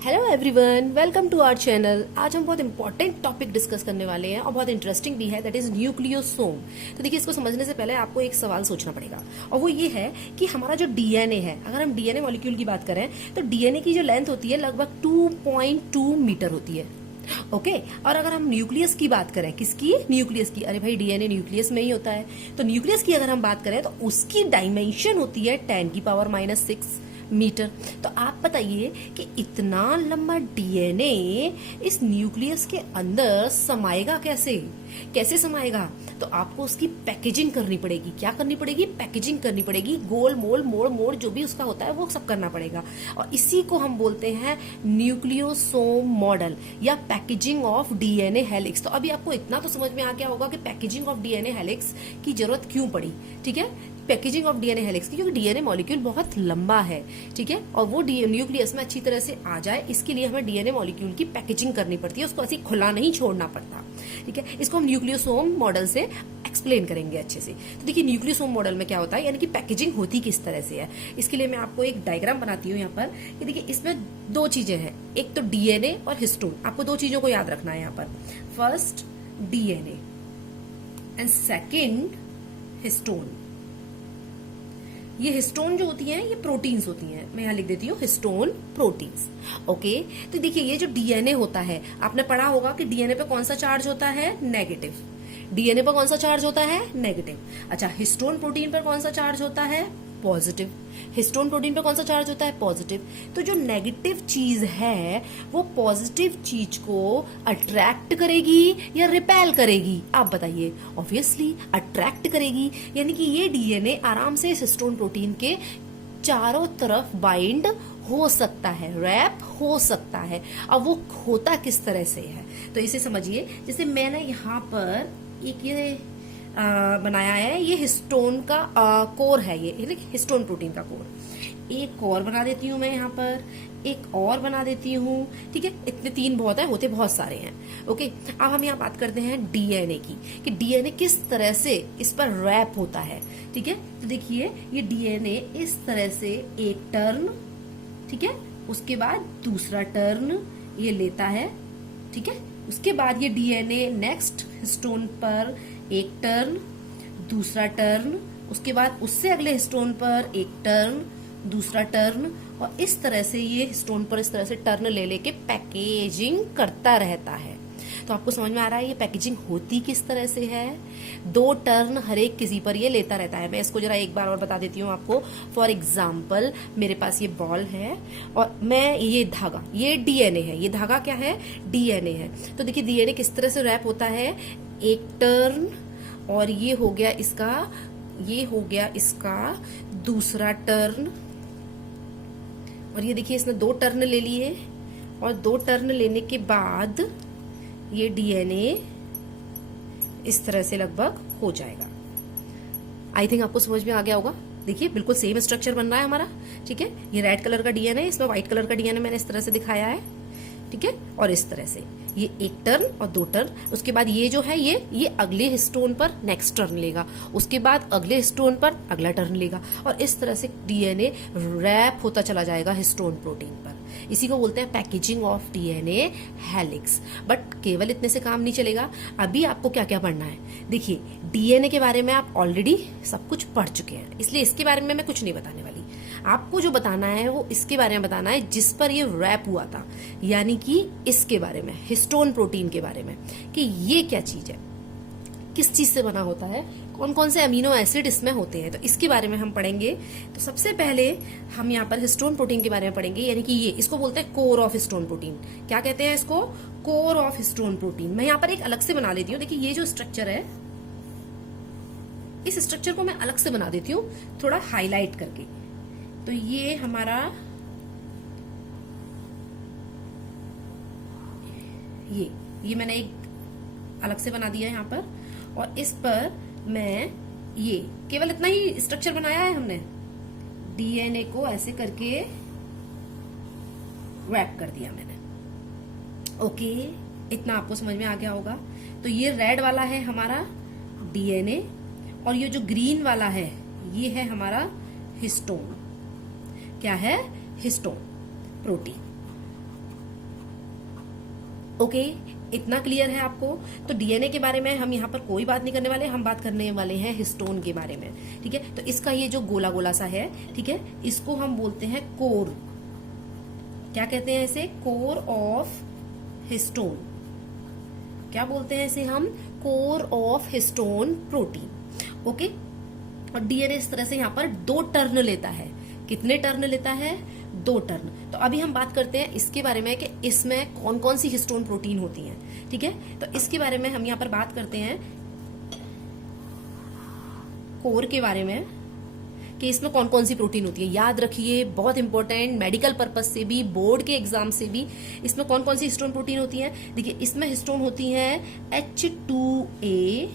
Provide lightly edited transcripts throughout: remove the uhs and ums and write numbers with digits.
Hello everyone, welcome to our channel. आज हम बहुत इंपॉर्टेंट टॉपिक डिस्कस करने वाले हैं और बहुत इंटरेस्टिंग भी है, दैट इज न्यूक्लियोसोम। तो देखिए, इसको समझने से पहले आपको एक सवाल सोचना पड़ेगा और वो ये है कि हमारा जो डीएनए है, अगर हम डीएनए मॉलिक्यूल की बात करें तो डीएनए की जो लेंथ होती है लगभग 2.2 मीटर होती है। ओके और अगर हम न्यूक्लियस की बात करें, किसकी? न्यूक्लियस की। अरे भाई, डीएनए न्यूक्लियस में ही होता है, तो न्यूक्लियस की अगर हम बात करें तो उसकी डायमेंशन होती है 10⁻⁻⁶ मीटर। तो आप बताइए कि इतना लंबा डीएनए इस न्यूक्लियस के अंदर समाएगा कैसे? कैसे समाएगा? तो आपको उसकी पैकेजिंग करनी पड़ेगी। क्या करनी पड़ेगी? पैकेजिंग करनी पड़ेगी। गोल मोल मोड़ मोड़ जो भी उसका होता है वो सब करना पड़ेगा और इसी को हम बोलते हैं न्यूक्लियोसोम मॉडल या पैकेजिंग ऑफ डीएनए हेलिक्स। तो अभी आपको इतना तो समझ में आ गया होगा कि पैकेजिंग ऑफ डीएनए हेलिक्स की जरूरत क्यों पड़ी। ठीक है, पैकेजिंग ऑफ डीएनए हेलिक्स की, क्योंकि डीएनए मॉलिक्यूल बहुत लंबा है। ठीक है, और वो न्यूक्लियस में अच्छी तरह से आ जाए इसके लिए हमें डीएनए मॉलिक्यूल की पैकेजिंग करनी पड़ती है, उसको ऐसे खुला नहीं छोड़ना पड़ता। ठीक है, इसको हम न्यूक्लियोसोम मॉडल से एक्सप्लेन करेंगे अच्छे से। तो देखिए, न्यूक्लियोसोम मॉडल में क्या होता है, यानी कि पैकेजिंग होती किस तरह से है। इसके लिए मैं आपको एक डायग्राम बनाती हूँ यहाँ पर कि देखिए, इसमें दो चीजें हैं, एक तो डीएनए और हिस्टोन। आपको दो चीजों को याद रखना है यहाँ पर। First DNA and second histone. ये हिस्टोन जो होती हैं ये प्रोटीन्स होती हैं। मैं यहाँ लिख देती हूँ हिस्टोन प्रोटीन्स। ओके, तो देखिए, ये जो डीएनए होता है, आपने पढ़ा होगा कि डीएनए पे कौन सा चार्ज होता है? नेगेटिव। डीएनए पर कौन सा चार्ज होता है? नेगेटिव। अच्छा, हिस्टोन प्रोटीन पर कौन सा चार्ज होता है? पॉजिटिव। हिस्टोन प्रोटीन पर कौन सा चार्ज होता है? पॉजिटिव। तो जो नेगेटिव चीज है वो पॉजिटिव चीज को अट्रैक्ट करेगी या रिपेल करेगी? आप बताइए। ऑब्वियसली अट्रैक्ट करेगी, यानी कि ये डीएनए आराम से इस हिस्टोन प्रोटीन के चारों तरफ बाइंड हो सकता है, रैप हो सकता है। अब वो होता किस तरह से है तो इसे समझिए। जैसे मैंने यहाँ पर एक ये बनाया है, ये हिस्टोन का कोर है, ये हिस्टोन प्रोटीन का कोर। एक और बना देती हूँ मैं यहाँ पर, एक और बना देती हूँ। ठीक है, इतने तीन बहुत है, होते बहुत सारे हैं। ओके, अब हम यहाँ बात करते हैं डीएनए की कि डीएनए किस तरह से इस पर रैप होता है। ठीक है, तो देखिए, ये डीएनए इस तरह से एक टर्न, ठीक है, उसके बाद दूसरा टर्न ये लेता है। ठीक है, उसके बाद ये डीएनए नेक्स्ट हिस्टोन पर एक टर्न, दूसरा टर्न, उसके बाद उससे अगले हिस्टोन पर एक टर्न, दूसरा टर्न, और इस तरह से ये हिस्टोन पर इस तरह से टर्न ले लेके पैकेजिंग करता रहता है। तो आपको समझ में आ रहा है ये पैकेजिंग होती किस तरह से है? दो टर्न हर एक किसी पर ये लेता रहता है। मैं इसको जरा एक बार और बता देती हूँ आपको। फॉर एग्जाम्पल, मेरे पास ये बॉल है और मैं ये धागा, ये डीएनए है, ये धागा क्या है? डीएनए है। तो देखिए, डीएनए किस तरह से रैप होता है? एक टर्न, और ये हो गया इसका, ये हो गया इसका दूसरा टर्न, और ये देखिए इसने दो टर्न ले लिए, और दो टर्न लेने के बाद ये डीएनए इस तरह से लगभग हो जाएगा। आई थिंक आपको समझ में आ गया होगा। देखिए, बिल्कुल सेम स्ट्रक्चर बन रहा है हमारा। ठीक है, ये रेड कलर का डीएनए, इसमें व्हाइट कलर का डीएनए मैंने इस तरह से दिखाया है। ठीक है, और इस तरह से ये एक टर्न और दो टर्न, उसके बाद ये जो है ये अगले हिस्टोन पर नेक्स्ट टर्न लेगा, उसके बाद अगले हिस्टोन पर अगला टर्न लेगा, और इस तरह से डीएनए रैप होता चला जाएगा हिस्टोन प्रोटीन पर। इसी को बोलते हैं packaging of DNA helix. But केवल इतने से काम नहीं चलेगा, अभी आपको क्या क्या पढ़ना है। देखिए, डीएनए के बारे में आप ऑलरेडी सब कुछ पढ़ चुके हैं, इसलिए इसके बारे में मैं कुछ नहीं बताने वाली। आपको जो बताना है वो इसके बारे में बताना है जिस पर ये रैप हुआ था, यानी कि इसके बारे में, हिस्टोन प्रोटीन के बारे में, कि ये क्या चीज है, किस चीज से बना होता है, कौन कौन से अमीनो एसिड इसमें होते हैं, तो इसके बारे में हम पढ़ेंगे। तो सबसे पहले हम यहाँ पर हिस्टोन प्रोटीन के बारे में पढ़ेंगे, यानी कि ये, इसको बोलते हैं कोर ऑफ हिस्टोन प्रोटीन। क्या कहते हैं इसको? Core of histone protein. मैं यहाँ पर एक अलग से बना लेती हूँ। देखिए, ये जो स्ट्रक्चर है, इस स्ट्रक्चर को मैं अलग से बना देती हूँ, थोड़ा हाईलाइट करके। तो ये हमारा, ये मैंने एक अलग से बना दिया है यहाँ पर, और इस पर मैं ये केवल इतना ही स्ट्रक्चर बनाया है हमने। डीएनए को ऐसे करके रैप कर दिया मैंने। ओके, इतना आपको समझ में आ गया होगा। तो ये रेड वाला है हमारा डीएनए, और ये जो ग्रीन वाला है ये है हमारा हिस्टोन। क्या है? Histone protein. ओके, इतना क्लियर है आपको? तो डीएनए के बारे में हम यहाँ पर कोई बात नहीं करने वाले, हम बात करने वाले हैं हिस्टोन के बारे में। ठीक है, तो इसका ये जो गोला गोला सा है, ठीक है, इसको हम बोलते हैं कोर। क्या कहते हैं इसे? Core of histone. क्या बोलते हैं इसे हम? Core of histone protein. Okay, और डीएनए इस तरह से यहाँ पर 2 टर्न लेता है। कितने टर्न लेता है? 2 टर्न। तो अभी हम बात करते हैं इसके बारे में कि इसमें कौन कौन सी हिस्टोन प्रोटीन होती हैं। ठीक है, तो इसके बारे में हम यहाँ पर बात करते हैं कोर के बारे में कि इसमें कौन कौन सी प्रोटीन होती है। याद रखिए, बहुत इंपॉर्टेंट, मेडिकल पर्पज से भी, बोर्ड के एग्जाम से भी, इसमें कौन कौन सी हिस्टोन प्रोटीन होती है। देखिए, इसमें हिस्टोन होती है H2A,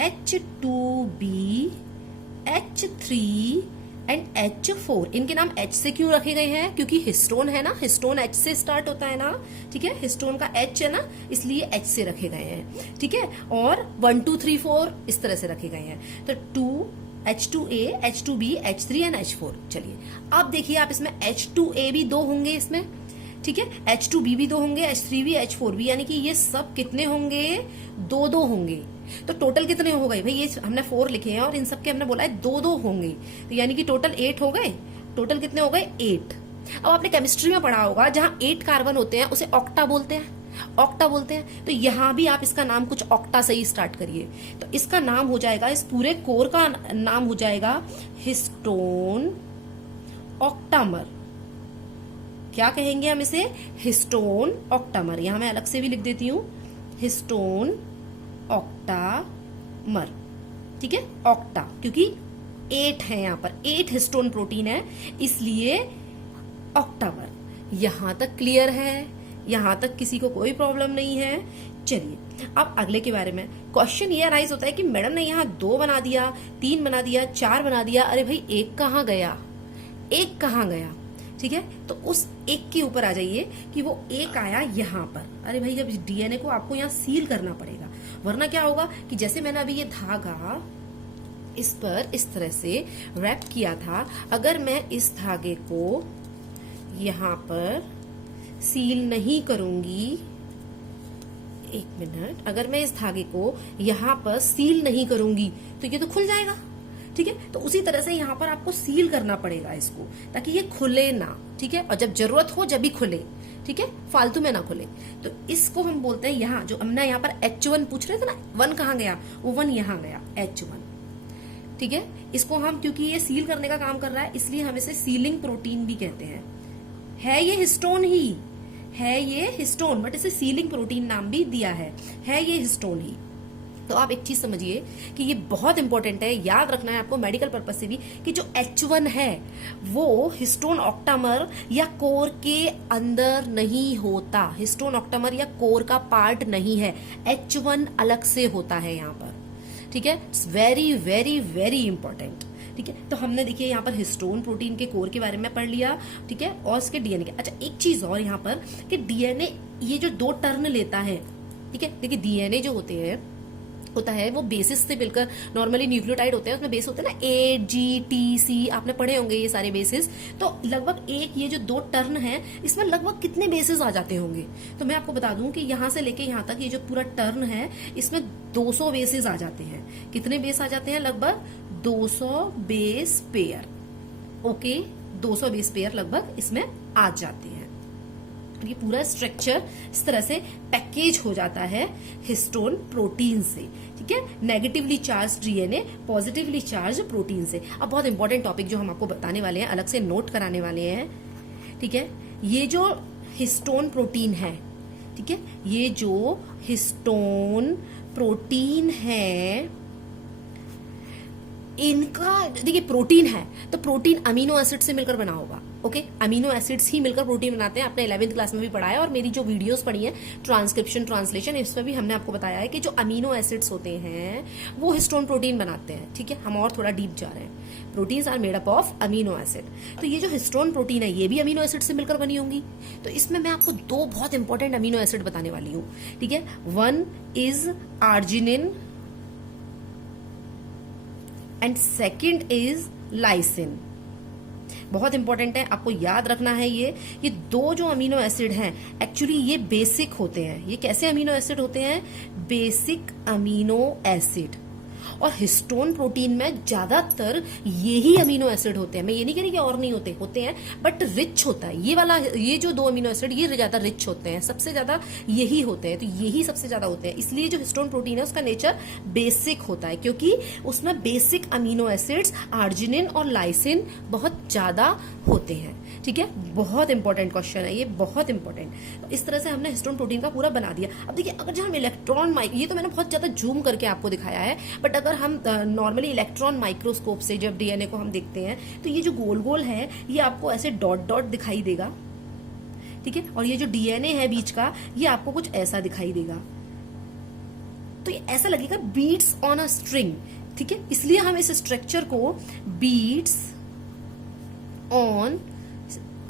H2B, H3 and H4। इनके नाम H से क्यों रखे गए हैं? क्योंकि हिस्टोन है ना, हिस्टोन H से स्टार्ट होता है ना। ठीक है, हिस्टोन का H है ना, इसलिए H से रखे गए हैं। ठीक है, और 1 2 3 4 इस तरह से रखे गए हैं। तो 2 H2A, H2B, H3 and H4। चलिए, अब देखिए आप, इसमें H2A भी 2 होंगे इसमें। ठीक है, H2B भी 2 होंगे, H3 भी, H4 भी, यानी कि ये सब कितने होंगे? 2 होंगे। तो टोटल कितने हो गए भाई? ये हमने 4 लिखे हैं और इन सब के हमने बोला है 2 होंगे, तो यानी कि टोटल 8 हो गए। टोटल कितने हो गए? 8। अब आपने केमिस्ट्री में पढ़ा होगा, जहां 8 कार्बन होते हैं उसे ऑक्टा बोलते हैं। ऑक्टा बोलते हैं। तो यहां भी आप इसका नाम कुछ ऑक्टा से ही स्टार्ट करिए। तो इसका नाम हो जाएगा, इस पूरे कोर का नाम हो जाएगा हिस्टोन ऑक्टामर। क्या कहेंगे हम इसे? Histone octamer. यहां मैं अलग से भी लिख देती हूं, हिस्टोन ऑक्टामर। ठीक है, ऑक्टा, क्योंकि 8 है, यहां पर 8 हिस्टोन प्रोटीन है, इसलिए ऑक्टामर। यहां तक क्लियर है? यहां तक किसी को कोई प्रॉब्लम नहीं है? चलिए, अब अगले के बारे में क्वेश्चन ये राइज होता है कि मैडम ने यहाँ 2 बना दिया, 3 बना दिया, 4 बना दिया, अरे भाई 1 कहाँ गया? 1 कहाँ गया? ठीक है, तो उस 1 के ऊपर आ जाइए कि वो 1 आया यहाँ पर। अरे भाई, जब डीएनए को आपको यहाँ सील करना पड़ेगा, वरना क्या होगा कि जैसे मैंने अभी ये धागा इस पर इस तरह से रैप किया था, अगर मैं इस धागे को यहाँ पर सील नहीं करूंगी, 1 मिनट, अगर मैं इस धागे को यहाँ पर सील नहीं करूंगी तो ये तो खुल जाएगा। ठीक है, तो उसी तरह से यहाँ पर आपको सील करना पड़ेगा इसको, ताकि ये खुले ना। ठीक है, और जब जरूरत हो जब भी खुले। ठीक है, फालतू में ना खुले। तो इसको हम बोलते हैं, यहाँ जो हमने यहाँ पर H1 पूछ रहे थे ना, 1 कहाँ गया? वो 1 यहाँ गया, H1। ठीक है, इसको हम, क्योंकि ये सील करने का काम कर रहा है, इसलिए हम इसे सीलिंग प्रोटीन भी कहते हैं। है ये हिस्टोन ही है, ये हिस्टोन, बट इसे सीलिंग प्रोटीन नाम भी दिया है ये हिस्टोन ही। तो आप एक चीज समझिए कि ये बहुत इंपॉर्टेंट है, याद रखना है आपको मेडिकल पर्पज से भी, कि जो H1 है वो हिस्टोन ऑक्टामर या कोर के अंदर नहीं होता। हिस्टोन ऑक्टामर या कोर का पार्ट नहीं है, H1 अलग से होता है यहाँ पर। ठीक है, वेरी वेरी वेरी इंपॉर्टेंट। ठीक है, तो हमने देखिए यहाँ पर हिस्टोन प्रोटीन के कोर के बारे में पढ़ लिया। ठीक है, और उसके डीएनए के। अच्छा, एक चीज और यहाँ पर कि डीएनए ये जो 2 टर्न लेता है। ठीक है, देखिए डीएनए जो होता है वो बेसिस से मिलकर, नॉर्मली न्यूक्लियोटाइड होते हैं, उसमें बेस होते हैं ना, A, G, T, C, आपने पढ़े होंगे ये सारे बेसिस। तो लगभग ये जो 2 टर्न है, इसमें लगभग कितने बेसिस आ जाते होंगे? तो मैं आपको बता दूं कि यहां से लेके यहां तक ये जो पूरा टर्न है, इसमें 200 बेसिस आ जाते हैं। कितने बेस आ जाते हैं? लगभग 200 base pair. Okay, 200 base pair लगभग इसमें आ जाते हैं। ये पूरा स्ट्रक्चर इस तरह से पैकेज हो जाता है हिस्टोन प्रोटीन से। ठीक है, negatively charge DNA, positively charge protein से। अब बहुत इंपॉर्टेंट टॉपिक जो हम आपको बताने वाले हैं, अलग से नोट कराने वाले हैं। ठीक है, ये जो हिस्टोन प्रोटीन है, ठीक है, ये जो हिस्टोन प्रोटीन है, इनका देखिए प्रोटीन है तो प्रोटीन अमीनो एसिड से मिलकर बना होगा। ओके, अमीनो एसिड्स ही मिलकर प्रोटीन बनाते हैं। आपने 11वीं क्लास में भी पढ़ा है, और मेरी जो वीडियोस पढ़ी है ट्रांसक्रिप्शन ट्रांसलेशन, इसमें भी हमने आपको बताया है कि जो अमीनो एसिड्स होते हैं वो हिस्टोन प्रोटीन बनाते हैं। ठीक है, हम और थोड़ा डीप जा रहे हैं। Proteins are made up of amino acid. तो ये जो हिस्टोन प्रोटीन है ये भी अमीनो एसिड से मिलकर बनी होंगी। तो इसमें मैं आपको 2 बहुत इंपॉर्टेंट अमीनो एसिड बताने वाली हूँ। ठीक है, 1 is arginine and second is lysine। बहुत इंपॉर्टेंट है, आपको याद रखना है ये दो जो अमीनो एसिड हैं एक्चुअली ये बेसिक होते हैं। ये कैसे अमीनो एसिड होते हैं? Basic amino acid. और हिस्टोन प्रोटीन में ज्यादातर यही अमीनो एसिड होते हैं। मैं ये नहीं कह रही कि और नहीं होते, होते हैं, बट रिच होता है ये जो दो अमीनो एसिड ये ज्यादा रिच होते हैं, सबसे ज्यादा यही होते हैं, तो यही सबसे ज्यादा होते हैं। इसलिए जो हिस्टोन प्रोटीन है उसका नेचर बेसिक होता है, क्योंकि उसमें बेसिक अमीनो एसिड्स आर्जिनिन और लाइसिन बहुत ज्यादा होते हैं। ठीक है, बहुत इंपॉर्टेंट क्वेश्चन है ये, बहुत इंपॉर्टेंट। तो इस तरह से हमने हिस्टोन प्रोटीन का पूरा बना दिया। अब देखिए, अगर जब हम इलेक्ट्रॉन ये तो मैंने बहुत ज्यादा जूम करके आपको दिखाया है, बट अगर हम नॉर्मली इलेक्ट्रॉन माइक्रोस्कोप से जब डीएनए को हम देखते हैं तो ये जो गोल गोल है ये आपको ऐसे डॉट डॉट दिखाई देगा। ठीक है, और ये जो डीएनए है बीच का ये आपको कुछ ऐसा दिखाई देगा, तो ये ऐसा लगेगा बीट्स ऑन अ स्ट्रिंग। ठीक है, इसलिए हम इस स्ट्रक्चर को beads on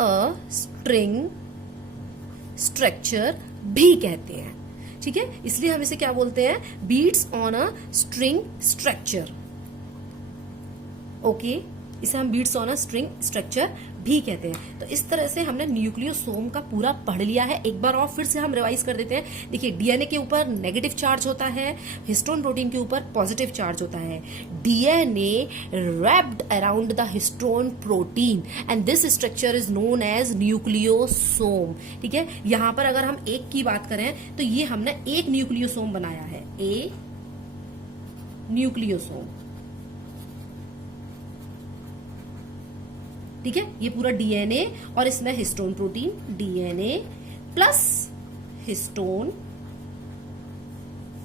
a string structure भी कहते हैं। ठीक है, इसलिए हम इसे क्या बोलते हैं? Beads on a string structure. Okay, इसे हम beads on a string structure भी कहते हैं। तो इस तरह से हमने न्यूक्लियोसोम का पूरा पढ़ लिया है। एक बार और फिर से हम रिवाइज कर देते हैं। देखिए, डीएनए के ऊपर नेगेटिव चार्ज होता है, हिस्टोन प्रोटीन के ऊपर पॉजिटिव चार्ज होता है। DNA wrapped around the histone protein and this structure is known as nucleosome. ठीक है, यहां पर अगर हम एक की बात करें तो ये हमने एक न्यूक्लियोसोम बनाया है, ए न्यूक्लियोसोम। ठीक है, ये पूरा डीएनए और इसमें histone protein, DNA plus histone.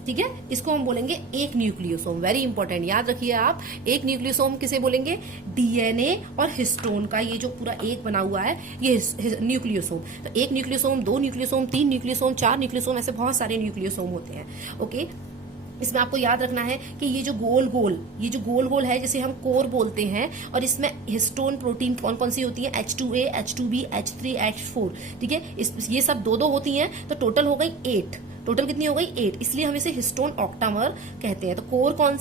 ठीक है, इसको हम बोलेंगे एक न्यूक्लियोसोम। वेरी इंपॉर्टेंट, याद रखिए आप, एक न्यूक्लियोसोम किसे बोलेंगे? डीएनए और हिस्टोन का ये जो पूरा एक बना हुआ है ये न्यूक्लियोसोम। तो एक न्यूक्लियोसोम, दो न्यूक्लियोसोम, तीन न्यूक्लियोसोम, चार न्यूक्लियोसोम, ऐसे बहुत सारे न्यूक्लियोसोम होते हैं। ओके, इसमें आपको याद रखना है कि ये जो गोल गोल है जिसे हम कोर बोलते हैं, और इसमें हिस्टोन प्रोटीन कौन कौन सी होती है? H2A, H2B, H3, H4। ठीक है, ये सब दो होती हैं, तो टोटल हो गई 8। टोटल कितनी हो गई? 8। इसलिए हम इसे हिस्टोन ऑक्टामर कहते हैं। तो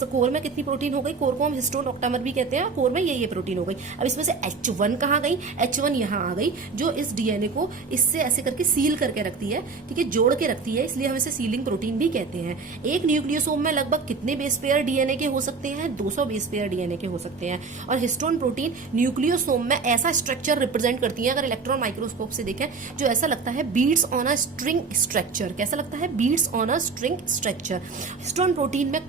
कोर में कितनी प्रोटीन हो गई? कोर को हम हिस्टोन ऑक्टामर भी कहते हैं। कोर में ये प्रोटीन हो गई। अब इसमें से H1 कहाँ गई? H1 यहाँ आ गई, जो इस डीएनए को इससे ऐसे करके सील करके रखती है। ठीक है, जोड़ के रखती है, इसलिए हम इसे सीलिंग प्रोटीन भी कहते हैं। एक न्यूक्लियोसोम में लगभग कितने बेस पेयर डीएनए के हो सकते हैं? 200 बेस पेयर डीएनए के हो सकते हैं। और हिस्टोन प्रोटीन न्यूक्लियोसोम में ऐसा स्ट्रक्चर रिप्रेजेंट करती है, अगर इलेक्ट्रॉन माइक्रोस्कोप से देखें, जो ऐसा लगता है beads on a string structure. कैसा लगता है? Beads on a string structure. Histone protein में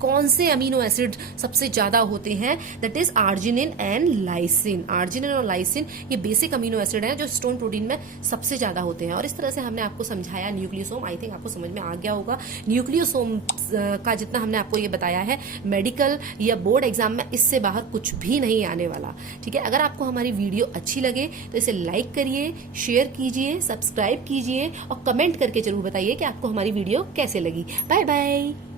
कौन से अमीनो एसिड सबसे ज्यादा होते हैं? That is arginine and lysine. Arginine और लाइसिन ये बेसिक अमीनो एसिड हैं जो हिस्टोन प्रोटीन में सबसे ज्यादा होते हैं। और इस तरह से हमने आपको समझाया न्यूक्लियोसोम। आई थिंक आपको समझ में आ गया होगा। न्यूक्लियोसोम का जितना हमने आपको ये बताया है, मेडिकल या बोर्ड एग्जाम में इससे बाहर कुछ भी नहीं आने वाला। ठीक है, अगर आपको हमारी वीडियो अच्छी लगे तो इसे लाइक करिए, शेयर कीजिए, सब्सक्राइब कीजिए और कमेंट करके जरूर बताइए कि आपको हमारी वीडियो कैसे लगी। Bye bye.